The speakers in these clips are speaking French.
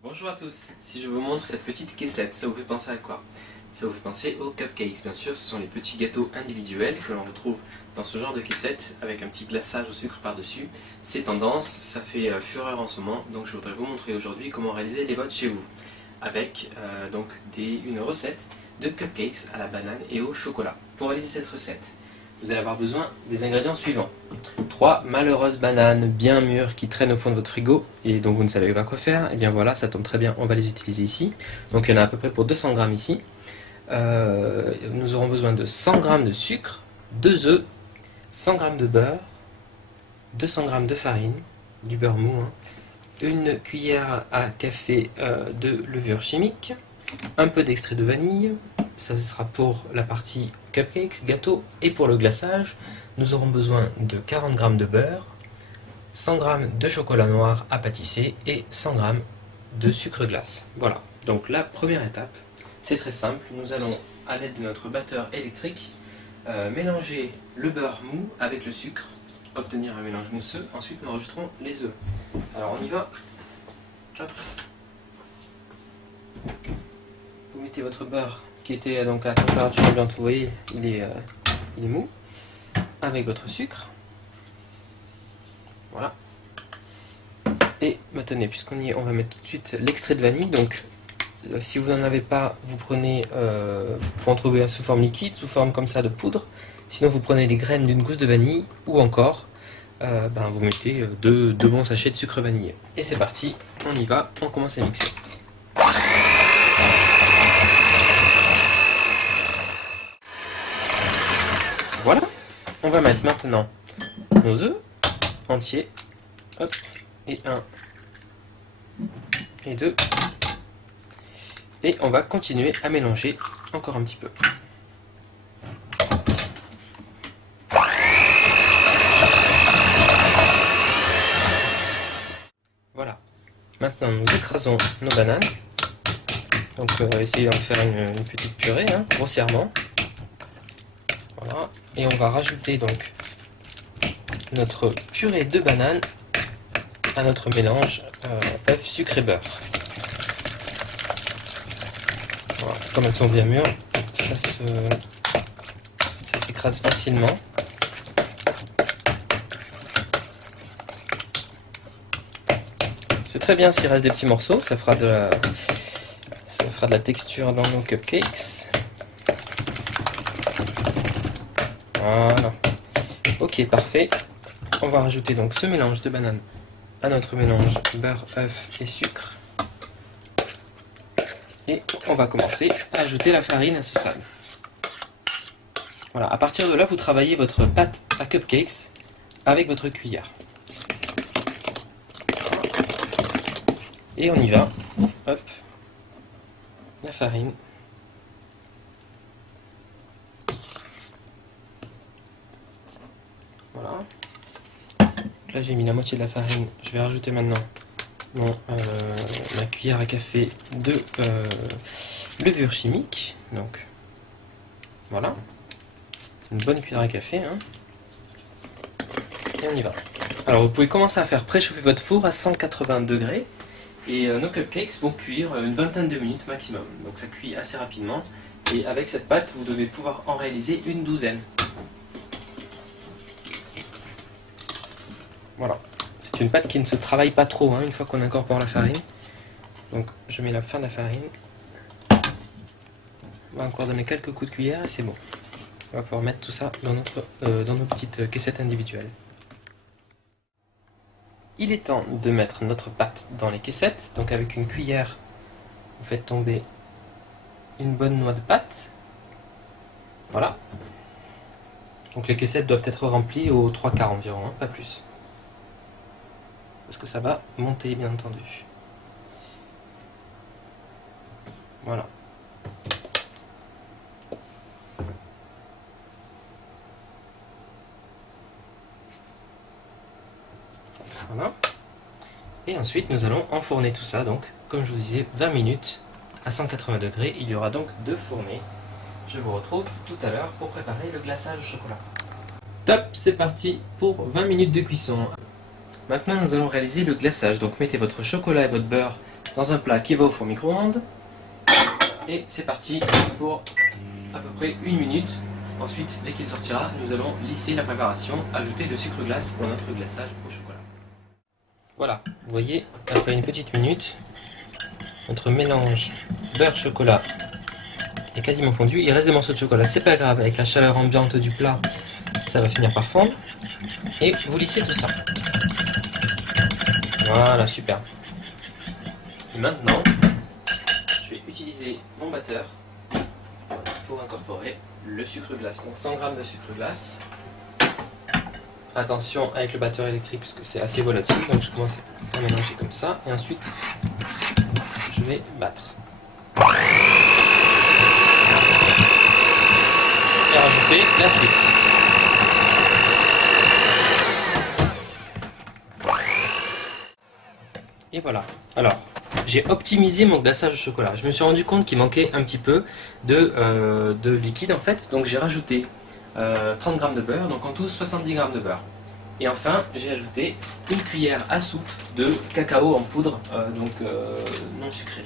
Bonjour à tous, si je vous montre cette petite caissette, ça vous fait penser à quoi? Ça vous fait penser aux cupcakes, bien sûr, ce sont les petits gâteaux individuels que l'on retrouve dans ce genre de caissette avec un petit glaçage au sucre par-dessus. C'est tendance, ça fait fureur en ce moment, donc je voudrais vous montrer aujourd'hui comment réaliser les vôtres chez vous avec une recette de cupcakes à la banane et au chocolat. Pour réaliser cette recette, vous allez avoir besoin des ingrédients suivants. 3 malheureuses bananes bien mûres qui traînent au fond de votre frigo et dont vous ne savez pas quoi faire. Et bien voilà, ça tombe très bien, on va les utiliser ici. Donc il y en a à peu près pour 200 grammes ici. Nous aurons besoin de 100 grammes de sucre, 2 œufs, 100 grammes de beurre, 200 grammes de farine, du beurre mou, une cuillère à café de levure chimique, un peu d'extrait de vanille. Ça sera pour la partie cupcakes, gâteau, et pour le glaçage, nous aurons besoin de 40 g de beurre, 100 g de chocolat noir à pâtisser et 100 g de sucre glace. Voilà, donc la première étape, c'est très simple, nous allons, à l'aide de notre batteur électrique, mélanger le beurre mou avec le sucre, obtenir un mélange mousseux, ensuite nous rajouterons les œufs. Alors on y va. Hop. Vous mettez votre beurre qui était donc à température ambiante, vous voyez, il est mou, avec votre sucre. Voilà. Et maintenant, puisqu'on y est, on va mettre tout de suite l'extrait de vanille. Donc, si vous n'en avez pas, vous prenez, vous pouvez en trouver sous forme liquide, sous forme comme ça de poudre. Sinon, vous prenez les graines d'une gousse de vanille, ou encore, vous mettez deux bons sachets de sucre vanillé. Et c'est parti, on y va, on commence à mixer. Voilà, on va mettre maintenant nos œufs entiers, hop, et 1, et 2, et on va continuer à mélanger encore un petit peu. Voilà, maintenant nous écrasons nos bananes, donc essayez d'en faire une petite purée, grossièrement. Voilà. Et on va rajouter donc notre purée de banane à notre mélange œuf, sucre et beurre. Voilà. Comme elles sont bien mûres, ça s'écrase facilement. C'est très bien s'il reste des petits morceaux, ça fera de la texture dans nos cupcakes. Voilà. Ok, parfait. On va rajouter donc ce mélange de bananes à notre mélange beurre, œuf et sucre. Et on va commencer à ajouter la farine à ce stade. Voilà, à partir de là, vous travaillez votre pâte à cupcakes avec votre cuillère. Et on y va. Hop. La farine. Voilà. Là j'ai mis la moitié de la farine. Je vais rajouter maintenant ma cuillère à café de levure chimique. Donc voilà. Une bonne cuillère à café. Et on y va. Alors vous pouvez commencer à faire préchauffer votre four à 180 degrés. Et nos cupcakes vont cuire une vingtaine de minutes maximum. Donc ça cuit assez rapidement. Et avec cette pâte, vous devez pouvoir en réaliser une douzaine. Voilà, c'est une pâte qui ne se travaille pas trop une fois qu'on incorpore la farine. Donc je mets la fin de la farine. On va encore donner quelques coups de cuillère et c'est bon. On va pouvoir mettre tout ça dans nos petites caissettes individuelles. Il est temps de mettre notre pâte dans les caissettes. Donc avec une cuillère, vous faites tomber une bonne noix de pâte. Voilà. Donc les caissettes doivent être remplies aux 3/4 environ, pas plus. Parce que ça va monter, bien entendu. Voilà. Voilà. Et ensuite, nous allons enfourner tout ça, donc, comme je vous disais, 20 minutes à 180 degrés. Il y aura donc 2 fournées. Je vous retrouve tout à l'heure pour préparer le glaçage au chocolat. Top, c'est parti pour 20 minutes de cuisson. Maintenant, nous allons réaliser le glaçage. Donc, mettez votre chocolat et votre beurre dans un plat qui va au four micro-ondes. Et c'est parti pour à peu près 1 minute. Ensuite, dès qu'il sortira, nous allons lisser la préparation, ajouter le sucre glace pour notre glaçage au chocolat. Voilà, vous voyez, après une petite minute, notre mélange beurre-chocolat est quasiment fondu. Il reste des morceaux de chocolat, c'est pas grave, avec la chaleur ambiante du plat, ça va finir par fondre. Et vous lissez tout ça. Voilà, super. Et maintenant, je vais utiliser mon batteur pour incorporer le sucre glace. Donc 100 g de sucre glace. Attention avec le batteur électrique parce que c'est assez volatile. Donc je commence à mélanger comme ça. Et ensuite, je vais battre. Et rajouter la suite. Et voilà. Alors, j'ai optimisé mon glaçage au chocolat. Je me suis rendu compte qu'il manquait un petit peu de liquide en fait. Donc j'ai rajouté 30 g de beurre, donc en tout 70 g de beurre. Et enfin, j'ai ajouté une cuillère à soupe de cacao en poudre, non sucré.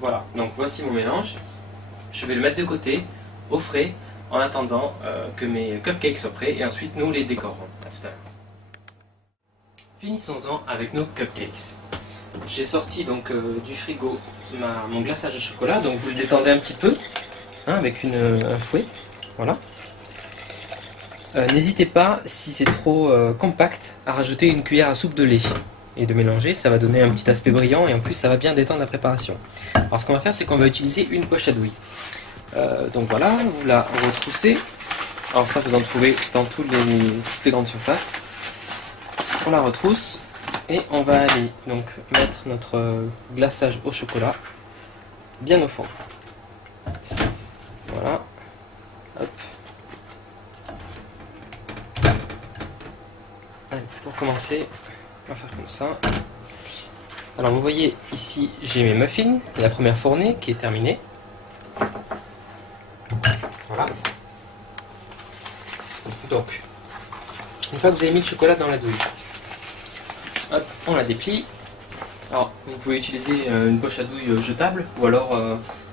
Voilà, donc voici mon mélange. Je vais le mettre de côté, au frais, en attendant que mes cupcakes soient prêts. Et ensuite, nous les décorerons. À tout à l'heure. Finissons-en avec nos cupcakes. J'ai sorti donc du frigo mon glaçage au chocolat, donc vous le détendez un petit peu hein, avec un fouet, voilà. N'hésitez pas, si c'est trop compact, à rajouter une cuillère à soupe de lait et de mélanger, ça va donner un petit aspect brillant et en plus ça va bien détendre la préparation. Alors ce qu'on va faire, c'est qu'on va utiliser une poche à douille. Donc voilà, vous la retroussez, alors ça vous en trouvez dans toutes les grandes surfaces. On la retrousse. Et on va aller donc mettre notre glaçage au chocolat bien au fond. Voilà. Hop. Allez, pour commencer, on va faire comme ça. Alors vous voyez ici j'ai mes muffins, la première fournée qui est terminée. Voilà. Donc, une fois que vous avez mis le chocolat dans la douille, hop, on la déplie. Alors, vous pouvez utiliser une poche à douille jetable, ou alors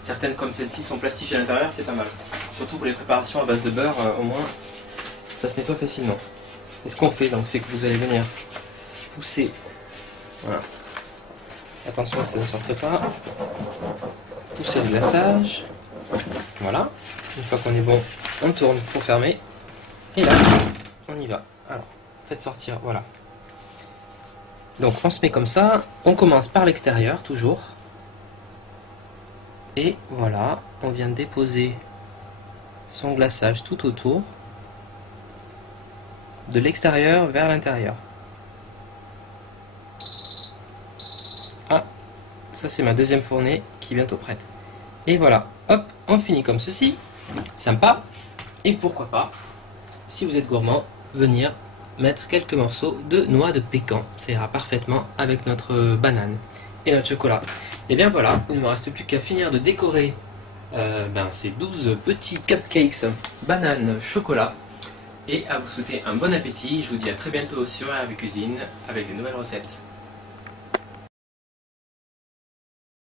certaines comme celle-ci sont plastifiées à l'intérieur, c'est pas mal. Surtout pour les préparations à base de beurre, au moins, ça se nettoie facilement. Et ce qu'on fait, donc, c'est que vous allez venir pousser. Voilà. Attention que ça ne sorte pas. Pousser le glaçage. Voilà. Une fois qu'on est bon, on tourne pour fermer. Et là, on y va. Alors, faites sortir, voilà. Donc on se met comme ça, on commence par l'extérieur toujours. Et voilà, on vient de déposer son glaçage tout autour. De l'extérieur vers l'intérieur. Ah, ça c'est ma deuxième fournée qui est bientôt prête. Et voilà, hop, on finit comme ceci. Sympa. Et pourquoi pas, si vous êtes gourmand, venir mettre quelques morceaux de noix de pécan. Ça ira parfaitement avec notre banane et notre chocolat. Et bien voilà, il ne me reste plus qu'à finir de décorer ces 12 petits cupcakes banane chocolat et à vous souhaiter un bon appétit. Je vous dis à très bientôt sur RB Cuisine avec de nouvelles recettes.